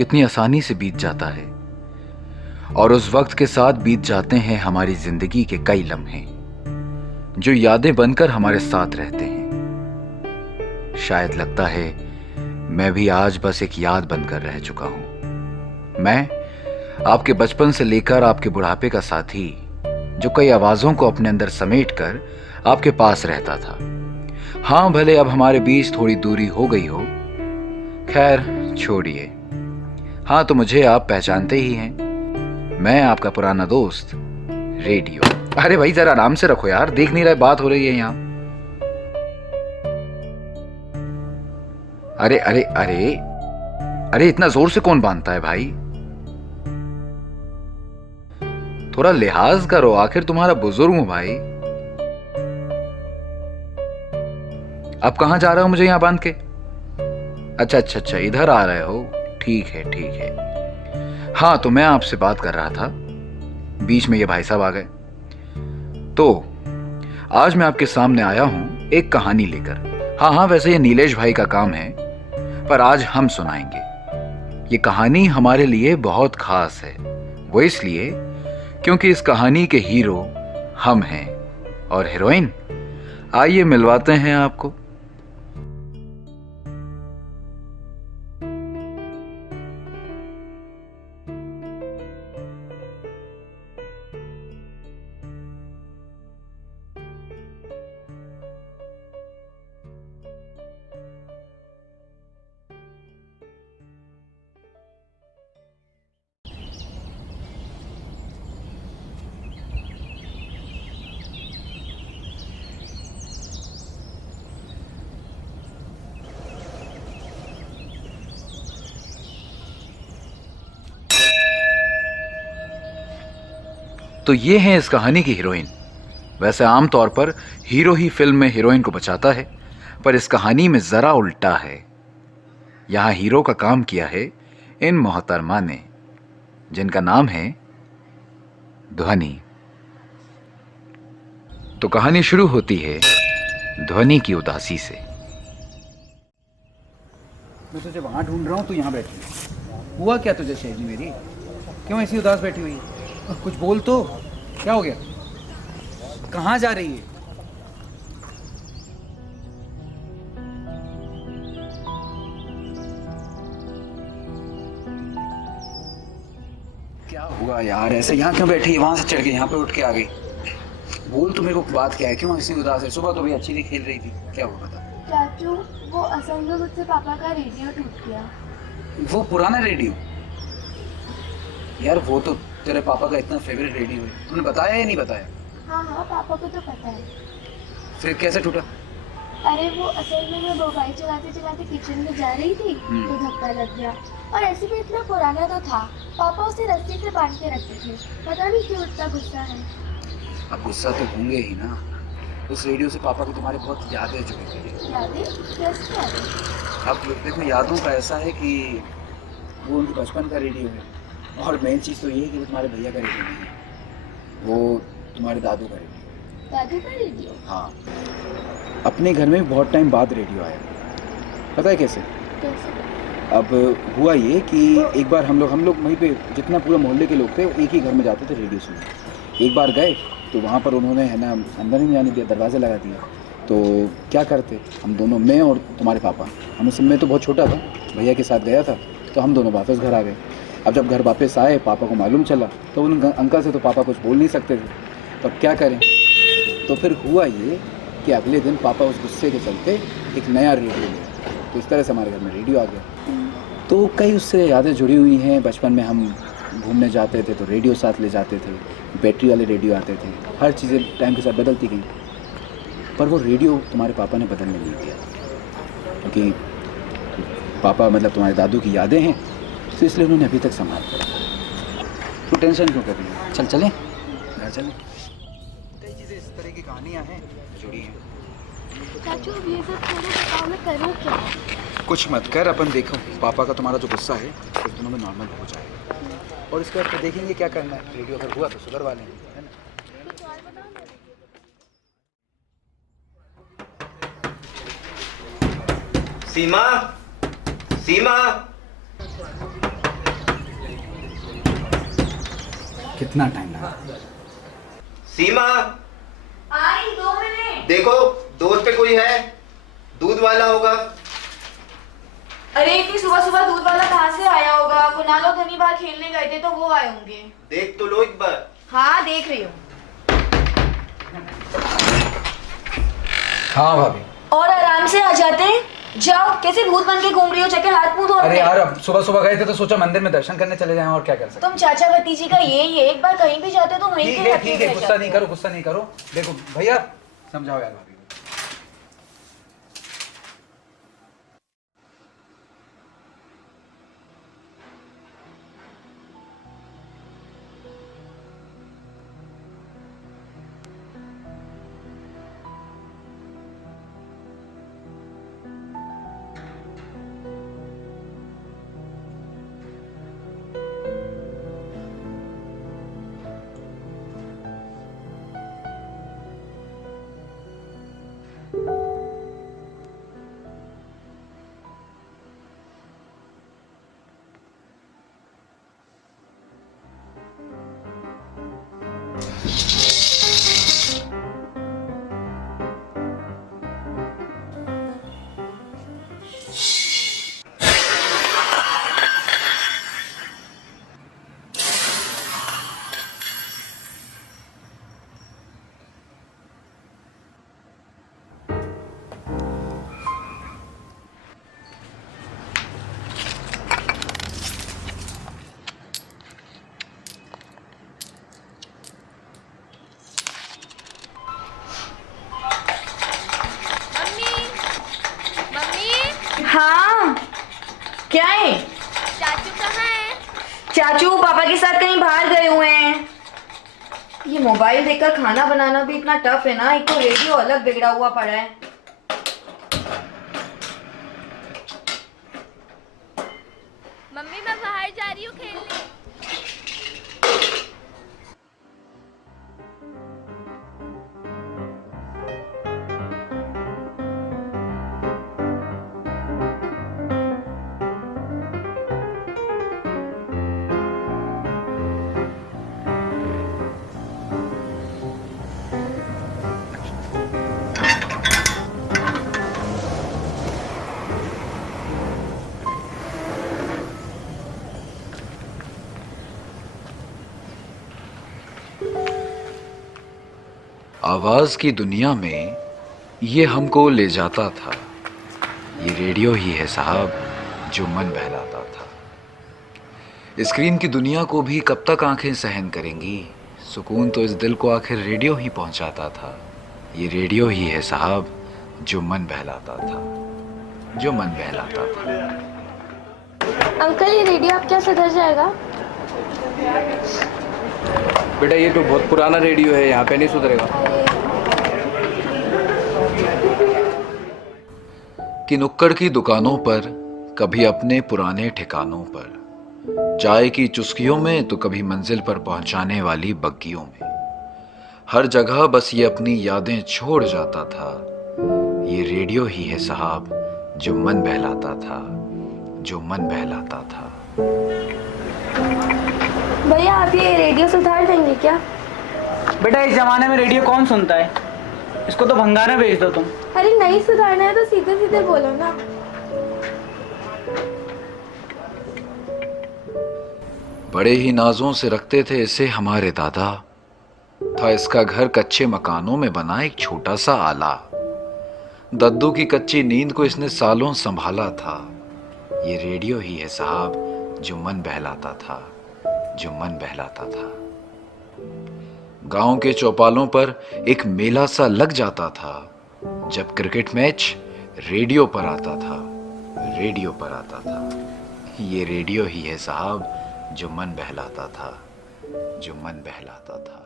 कितनी आसानी से बीत जाता है और उस वक्त के साथ बीत जाते हैं हमारी जिंदगी के कई लम्हे जो यादें बनकर हमारे साथ रहते हैं। शायद लगता है मैं भी आज बस एक याद बनकर रह चुका हूं। मैं आपके बचपन से लेकर आपके बुढ़ापे का साथी जो कई आवाजों को अपने अंदर समेट कर आपके पास रहता था। हां, भले अब हमारे बीच थोड़ी दूरी हो गई हो, खैर छोड़िए। हाँ, तो मुझे आप पहचानते ही हैं, मैं आपका पुराना दोस्त रेडियो। अरे भाई जरा आराम से रखो यार, देख नहीं रहे बात हो रही है यहाँ। अरे अरे अरे अरे इतना जोर से कौन बांधता है भाई? थोड़ा लिहाज करो, आखिर तुम्हारा बुजुर्ग हूं भाई। अब कहां जा रहे हो मुझे यहां बांध के? अच्छा अच्छा अच्छा, इधर आ रहे हो, ठीक है ठीक है। हाँ, तो मैं आपसे बात कर रहा था, बीच में ये भाई साहब आ गए। तो आज मैं आपके सामने आया हूं एक कहानी लेकर। हाँ हाँ, वैसे ये नीलेश भाई का काम है, पर आज हम सुनाएंगे। ये कहानी हमारे लिए बहुत खास है, वो इसलिए क्योंकि इस कहानी के हीरो हम हैं और हीरोइन आइए मिलवाते हैं आपको। तो ये हैं इस कहानी की हीरोइन। वैसे आमतौर पर हीरो ही फिल्म में हीरोइन को बचाता है, पर इस कहानी में जरा उल्टा है। यहां हीरो का काम किया है इन मोहतरमा ने, जिनका नाम है ध्वनि। तो कहानी शुरू होती है ध्वनि की उदासी से। मैं तुझे वहां ढूंढ रहा हूँ, तू यहाँ बैठी है। हुआ क्या तुझे शहजी मेरी? क्यों ऐसी उदास बैठी हुई है? कुछ बोल तो, क्या हो गया? कहाँ जा रही है? क्या हुआ यार, ऐसे यहाँ क्यों बैठी है? वहां से चढ़ के यहाँ पे उठ के आ गई। बोल तो मेरे को, बात क्या है? क्यों ऐसी उदास है? सुबह तो भी अच्छी थी, खेल रही थी, क्या हुआ बता। चाचू, वो असल में मुझसे पापा का रेडियो टूट गया। वो पुराना रेडियो? यार वो तो तेरे पापा का इतना फेवरेट रेडियो है, तुमने बताया या नहीं बताया? हाँ हाँ, पापा को तो पता है। फिर कैसे टूटा? अरे वो असल में मैं मोबाइल चलाते चलाते किचन में जा रही थी तो धक्का लग गया। और ऐसे भी इतना पुराना तो था, पापा उसे रस्सी से बांध के रखते थे। पता नहीं क्यों इतना गुस्सा है। अब गुस्सा तो होंगे ही ना, उस रेडियो से पापा को तुम्हारी बहुत यादें जुड़ी हुई है। यादें? कैसी यादें? अब देखो, यादों का ऐसा है कि वो उनके बचपन का रेडियो है, और मेन चीज़ तो ये है कि वो तुम्हारे भैया का रेडियो नहीं है, वो तुम्हारे दादू का रेडियो है। दादू का रेडियो? हाँ, अपने घर में बहुत टाइम बाद रेडियो आया। पता है कैसे? कैसे? अब हुआ ये कि एक बार हम लोग वहीं पे, जितना पूरा मोहल्ले के लोग थे एक ही घर में जाते थे रेडियो सुनने। एक बार गए तो वहाँ पर उन्होंने है ना अंदर नहीं जाने दिया, दरवाज़ा लगा दिया। तो क्या करते हम दोनों, मैं और तुम्हारे पापा, हम उस समय तो बहुत छोटा था, भैया के साथ गया था, तो हम दोनों वापस घर आ गए। अब जब घर वापस आए, पापा को मालूम चला, तो उन अंकल से तो पापा कुछ बोल नहीं सकते थे, तो क्या करें। तो फिर हुआ ये कि अगले दिन पापा उस गुस्से के चलते एक नया रेडियो लिया, तो इस तरह से हमारे घर में रेडियो आ गया। तो कई उससे यादें जुड़ी हुई हैं। बचपन में हम घूमने जाते थे तो रेडियो साथ ले जाते थे, बैटरी वाले रेडियो आते थे, हर चीज़ें टाइम के साथ बदलती गई। पर वो रेडियो तुम्हारे पापा ने बदलने नहीं दिया, क्योंकि पापा मतलब तुम्हारे दादू की यादें हैं, तो इसलिए उन्होंने अभी तक संभाल कर रखा। तो टेंशन क्यों कर रही है? चल चलें घर चलें। कई चीज़ें इस तरह की कहानियाँ हैं जुड़ी हैं। चाचू, अब ये सब छोड़ो, बताओ मैं करूँ क्या? कुछ मत कर, अपन देखो पापा का तुम्हारा जो गुस्सा है कुछ दिनों में नॉर्मल हो जाएगा, और इसके बाद देखेंगे क्या करना है। रेडियो अगर हुआ तो सुधरवा लेंगे, है ना? कुछ और बताओ ना। सीमा, सीमा, कितना टाइम लगा? सीमा, आई 2 मिनट। देखो दोस्त पे कोई है, दूध वाला होगा। अरे इतनी सुबह सुबह दूध वाला कहाँ से आया होगा? कुणाल और धनी बाहर खेलने गए थे तो वो आए होंगे। देख तो लो एक बार। हाँ देख रही हूँ। हाँ भाभी। और आराम से आ जाते। जाओ, कैसे भूत बन के घूम रही हो? जाके हाथ मुंह धो अरे अपने। यार अब सुबह सुबह गए थे तो सोचा मंदिर में दर्शन करने चले जाएं, और क्या कर सकते। तुम चाचा भतीजी का यही है, एक बार कहीं भी जाते हो तो वहीं ठीक के है रहते ठीक है, गुस्सा नहीं करो, गुस्सा नहीं करो। देखो भैया समझाओ यार भाभी को। हाँ क्या है? चाचू कहाँ है? चाचू पापा के साथ कहीं बाहर गए हुए हैं। ये मोबाइल देखकर खाना बनाना भी इतना टफ है ना, एक तो रेडियो अलग बिगड़ा हुआ पड़ा है। मम्मी मैं बाहर जा रही हूँ खेलने। आवाज की दुनिया में ये हमको ले जाता था। ये रेडियो ही है साहब जो मन बहलाता था। स्क्रीन की दुनिया को भी कब तक आंखें सहन करेंगी, सुकून तो इस दिल को आखिर रेडियो ही पहुंचाता था। ये रेडियो ही है साहब जो मन बहलाता था, जो मन बहलाता था। अंकल ये रेडियो अब क्या सुधर जाएगा? बेटा ये तो बहुत पुराना रेडियो है, यहाँ पे नहीं सुधरेगा। कि नुक्कड़ की दुकानों पर, कभी अपने पुराने ठिकानों पर, चाय की चुस्कियों में तो कभी मंजिल पर पहुंचाने वाली बग्गियों में, हर जगह बस ये अपनी यादें छोड़ जाता था। ये रेडियो ही है साहब जो मन बहलाता था, जो मन बहलाता था। भैया आप ये रेडियो सुधार देंगे क्या? बेटा इस जमाने में रेडियो कौन सुनता है, इसको तो भंगाना भेज दो तुम। अरे नहीं सुधारना है तो सीधे सीधे बोलो ना। बड़े ही नाजों से रखते थे इसे हमारे दादा, था इसका घर कच्चे मकानों में बना एक छोटा सा आला। दद्दू की कच्ची नींद को इसने सालों संभाला था। ये रेडियो ही है साहब जो मन बहलाता था, जो मन बहलाता था। गांव के चौपालों पर एक मेला सा लग जाता था, जब क्रिकेट मैच रेडियो पर आता था, रेडियो पर आता था। ये रेडियो ही है साहब जो मन बहलाता था, जो मन बहलाता था।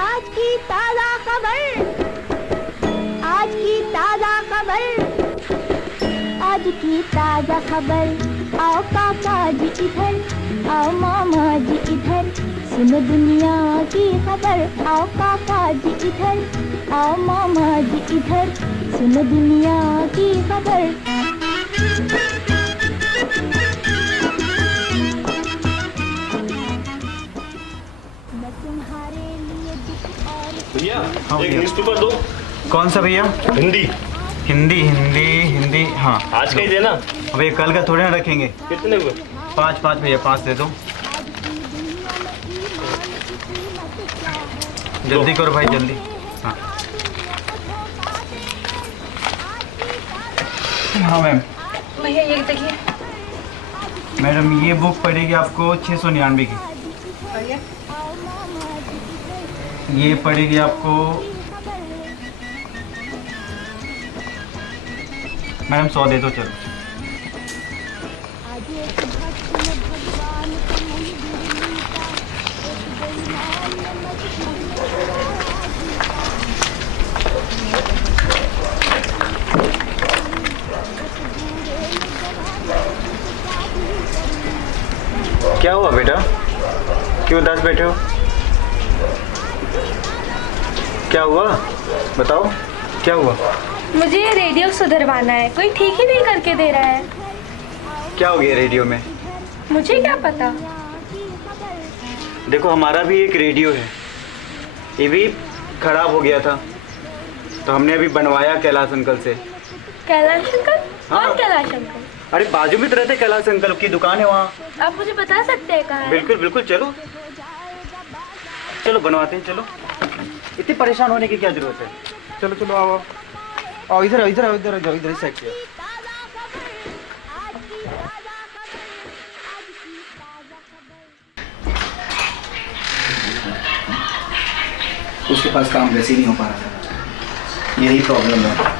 आज की ताजा खबर, आज की ताजा खबर, आज की ताजा खबर। आओ काका जी इधर, आओ मामा जी इधर, सुनो दुनिया की खबर। आओ काका जी इधर, आओ मामा जी इधर, सुनो दुनिया की खबर। हो एक गया। न्यूज़पेपर दो। कौन सा भैया? हिंदी। हिंदी हिंदी हिंदी, हाँ। आज का ही देना। अब ये कल का थोड़े ना रखेंगे। कितने हुए? 5 भैया, 5 दे दो। जल्दी करो भाई, जल्दी। हाँ हाँ मैम। भैया ये देखिए। मैडम ये बुक पड़ेगी आपको 699 की। ये पड़ेगी आपको मैडम 100 दे दो, चलो। क्या हुआ बेटा, क्यों उदास बैठे हो? क्या हुआ बताओ, क्या हुआ? मुझे ये रेडियो सुधरवाना है, कोई ठीक ही नहीं करके दे रहा है। क्या हो गया रेडियो में? मुझे क्या पता। देखो हमारा भी एक रेडियो है, ये भी खराब हो गया था, तो हमने अभी बनवाया कैलाश अंकल से। कैलाश अंकल? हाँ। कौन कैलाश अंकल? अरे बाजू में तो रहते कैलाश अंकल की दुकान है वहाँ। आप मुझे बता सकते हैं कहाँ है? बिल्कुल बिल्कुल, चलो चलो बनवाते हैं, चलो। इतने परेशान होने की क्या जरूरत है? चलो चलो आओ आओ आओ, इधर आओ, इधर आओ, इधर जाओ, इधर साइड से। उसके पास काम वैसे ही नहीं हो पा रहा था, यही प्रॉब्लम है।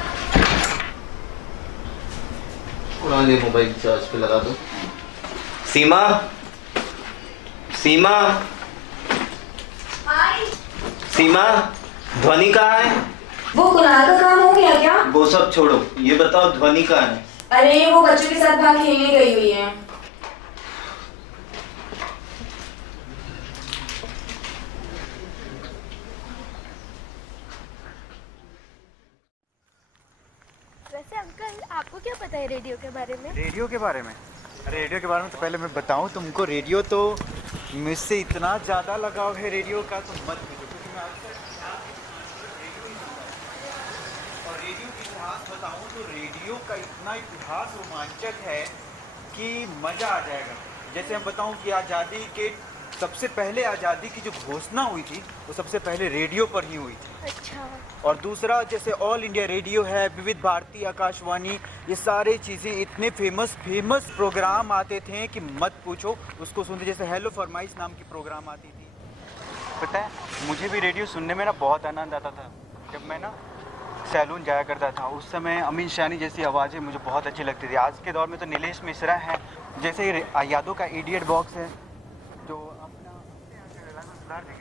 पुराने मोबाइल चार्ज पे लगा दो। सीमा, सीमा, सीमा, ध्वनि कहाँ है? वो कुणाल का काम हो गया क्या? वो सब छोड़ो, ये बताओ ध्वनि कहाँ है? अरे वो बच्चों के साथ बाहर खेलने गई हुई है। वैसे अंकल आपको क्या पता है रेडियो के बारे में? रेडियो के बारे में? अरे रेडियो के बारे में तो पहले मैं बताऊं तुमको, रेडियो तो मुझसे इतना ज़्यादा लगाव है रेडियो का, तो मत पूछो, क्योंकि मैं आज तक रेडियो ही सुनता हूं। और रेडियो का इतिहास बताऊं तो रेडियो का इतना इतिहास रोमांचक है कि मज़ा आ जाएगा। जैसे हम बताऊं कि आज़ादी के सबसे पहले आज़ादी की जो घोषणा हुई थी वो सबसे पहले रेडियो पर ही हुई थी। अच्छा। और दूसरा जैसे ऑल इंडिया रेडियो है, विविध भारती, आकाशवाणी, ये सारी चीज़ें इतने फेमस प्रोग्राम आते थे कि मत पूछो, उसको सुनते। जैसे हेलो फरमाइश नाम की प्रोग्राम आती थी। पता है मुझे भी रेडियो सुनने में ना बहुत आनंद आता था। जब मैं ना सैलून जाया करता था उस समय अमीन शानी जैसी आवाज़ें मुझे बहुत अच्छी लगती थी। आज के दौर में तो नीलेश मिश्रा है, जैसे यादों का इडियट बॉक्स है जो अपना सुधार देंगे।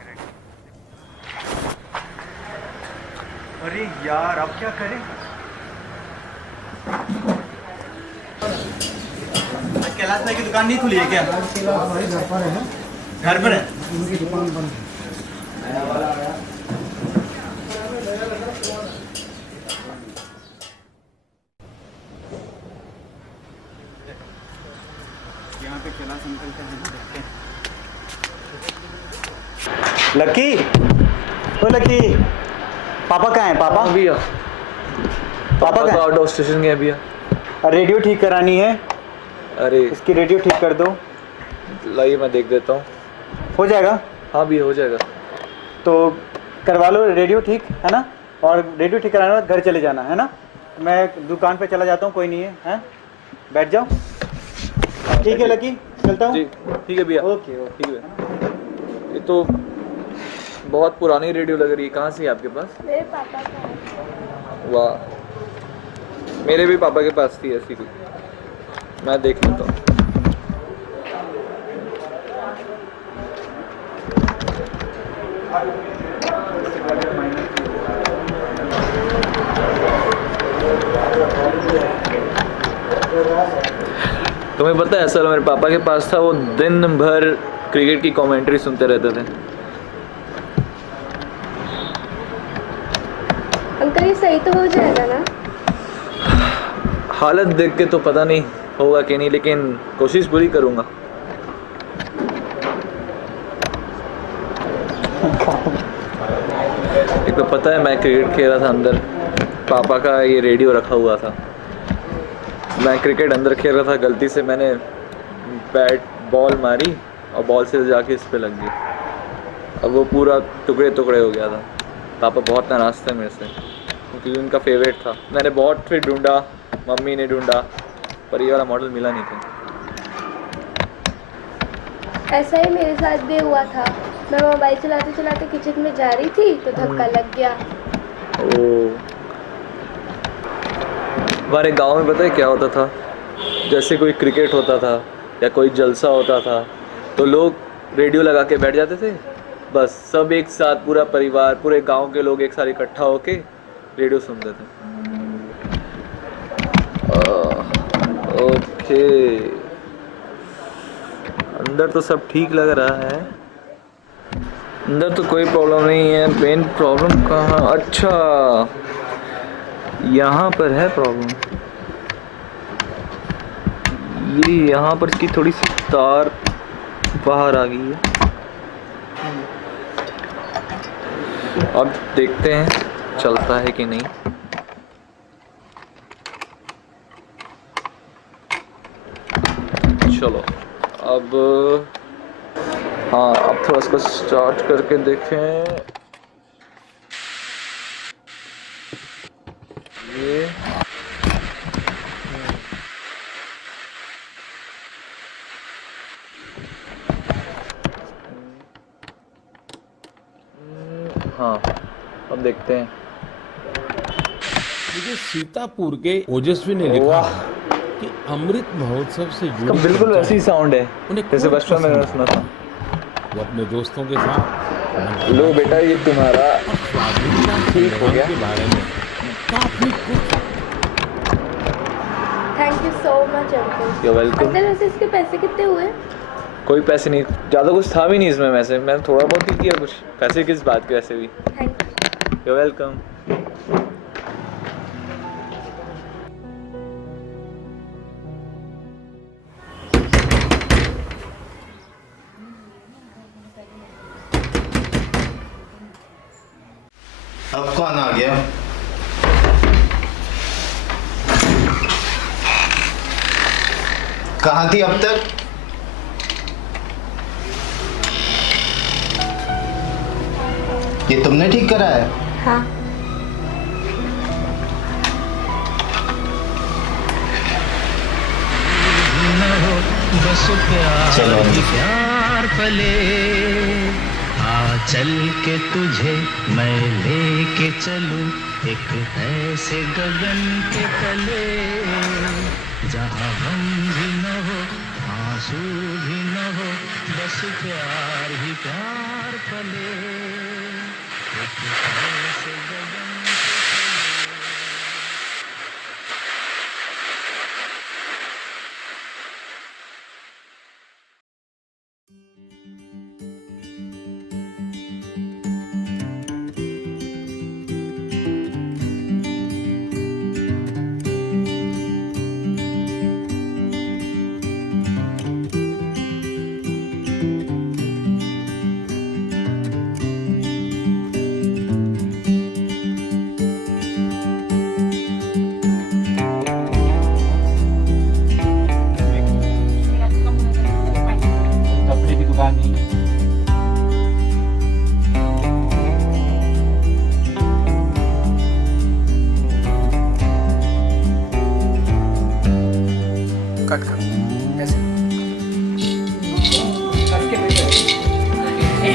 अरे यार अब क्या करें? कैलाश भाई की दुकान नहीं खुली है क्या? घर पर है। उनकी दुकान बंद है। यहाँ पे कैलाश अंकल का है, देखते हैं। लकी, ओ लकी, पापा कहाँ है? पापा भैया, पापा तो कहाँ आउट ऑफ स्टेशन गए भैया। है? रेडियो ठीक करानी है, अरे इसकी रेडियो ठीक कर दो। लाइए मैं देख देता हूँ। हो जाएगा? हाँ भैया हो जाएगा। तो करवा लो रेडियो ठीक, है ना? और रेडियो ठीक कराने के बाद घर चले जाना, है ना? मैं दुकान पे चला जाता हूँ, कोई नहीं है, हैं? बैठ जाओ। ठीक है लकी, चलता हूँ। जी ठीक है भैया। Okay okay. ठीक है। ये तो बहुत पुरानी रेडियो लग रही है, कहाँ से है आपके पास? मेरे पापा का है। वाह, मेरे भी पापा के पास थी ऐसी कोई, मैं देख लेता हूँ। तुम्हें पता है असल मेरे पापा के पास था, वो दिन भर क्रिकेट की कमेंट्री सुनते रहते थे। अंकल ये सही तो हो जाएगा ना? हालत देख के तो पता नहीं होगा कि नहीं, लेकिन कोशिश पूरी करूँगा। एक तो पता है मैं क्रिकेट खेल रहा था अंदर, पापा का ये रेडियो रखा हुआ था, मैं क्रिकेट अंदर खेल रहा था, गलती से मैंने बॉल मारी और बॉल से जाके इस पे लग गई। अब वो पूरा टुकड़े टुकड़े हो गया था। पापा बहुत नाराज़ थे मेरे से क्योंकि उनका फेवरेट था। मैंने बहुत फिर ढूंढा, मम्मी ने ढूंढा, पर ये वाला मॉडल मिला नहीं था। ऐसा ही मेरे साथ भी हुआ था। मैं मोबाइल चलाते चलाते किचन में जा रही थी तो धक्का लग गया। ओ, हमारे गांव में पता है क्या होता था, जैसे कोई क्रिकेट होता था या कोई जलसा होता था तो लोग रेडियो लगा के बैठ जाते थे, बस सब एक साथ, पूरा परिवार, पूरे गांव के लोग एक साथ इकट्ठा होके रेडियो सुनते थे। ओके, अंदर तो सब ठीक लग रहा है, अंदर तो कोई प्रॉब्लम नहीं है। मेन प्रॉब्लम कहाँ, अच्छा यहाँ पर है प्रॉब्लम। ये यहाँ पर इसकी थोड़ी सी तार बाहर आ गई है। अब देखते हैं चलता है कि नहीं। चलो अब, हाँ अब थोड़ा इसको स्टार्ट करके देखें। ये हाँ, अब देखते हैं। मुझे सीतापुर के ओजस्वी ने लिखा कि अमृत महोत्सव से जुड़ी बिल्कुल वैसी ही साउंड है उन्हें जैसे खूब बचपन में मैंने पसंद सुना था। वो अपने दोस्तों के साथ लो बेटा, ये तुम्हारा ठीक हो गया। के बारे में काफी कुछ। Thank you so much uncle. You're welcome। Uncle वैसे इसके पैसे कितने हुए? कोई पैसे नहीं, ज़्यादा कुछ था भी नहीं इसमें, वैसे मैंने थोड़ा बहुत ही किया कुछ। पैसे किस बात के, वैसे भी। Thank you. You're welcome। अब कौन आ गया? कहाँ थी अब तक? ये तुमने ठीक करा है? हाँ। चलो प्यार पले, आ चल के तुझे मैं लेके चलूं एक ऐसे गगन के तले, जहाँ गम भी न हो आंसू भी न हो, बस प्यार ही प्यार पले, एक ऐसे गगन के तले। कपड़े की दुकान नहीं है। कट कर ऐसे करके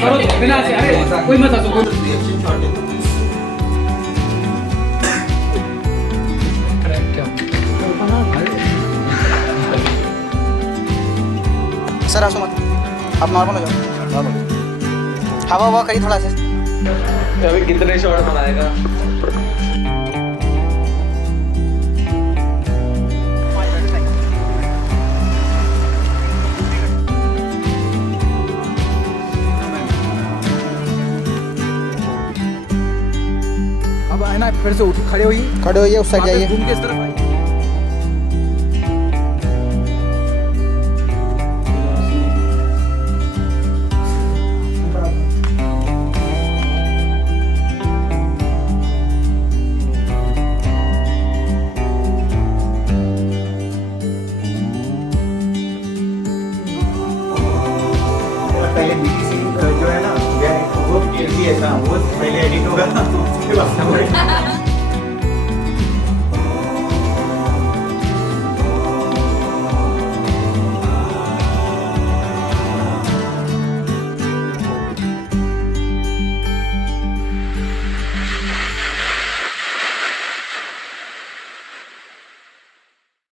करो तो बिना से, अरे कोई मत हंसो, कोई सर हंसो मत, आप नॉर्मल हो जाओ। हवा हवा करिए थोड़ा सा। अभी कितने शॉट बनाएगा? अब है ना, फिर से उठ खड़े होइए, खड़े होइए, उस साइड जाइए। घूम के इस तरफ आइए। ऐसा वो पहले एडिट होगा उसके बाद